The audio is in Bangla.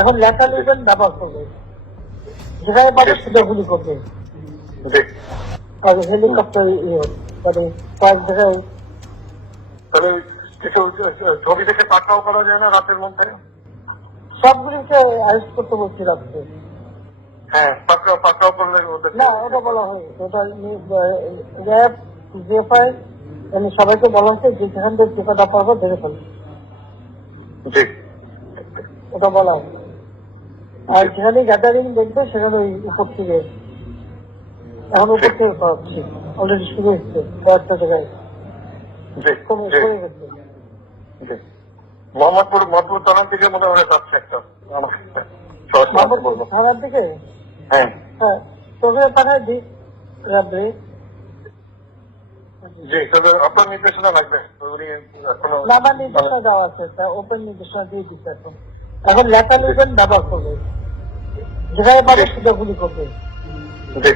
এখন লেখা লিখবেন ব্যবহার করবে, যেখানে পাবে সেটা গুলি করবে। আর হেলিকপ্টার মানে কয়েক জায়গায় ছবি দেখে পাঠাও করা যায় না রাতের মধ্যে? সবগুলিকে অ্যারেস্ট করতে বলছি রাখতে। হ্যাঁ, পাকড়াও করলে না, ওটা বলা হয় ওটা র্যাব জিএফআই সবাইকে বলা হচ্ছে যে যেখান থেকে টিকাটা পারবো ধরে ফেলবে, ওটা বলা হয়। আর যেখানে গ্যাদারিং দেখবে সেখানে ওই উপর থেকে, এখন উপর থেকে করাচ্ছি, অলরেডি শুরু হচ্ছে কয়েকটা জায়গায় কমে গেছে। মোহাম্মদপুর থানার দিকে মনে হয় যাচ্ছে একটা থানার দিকে। হ্যাঁ হ্যাঁ, তোকে পাঠায় দিই র্যাবে। জি, তবে আপনার নির্দেশনা লাগবে। আমার নির্দেশনা দেওয়া আছে, ওপেন নির্দেশনা দিয়ে দিচ্ছে। এখন লেখা লিখবেন ব্যবহার করবে, যেখানে পাবে সেটা গুলি করবে। জি।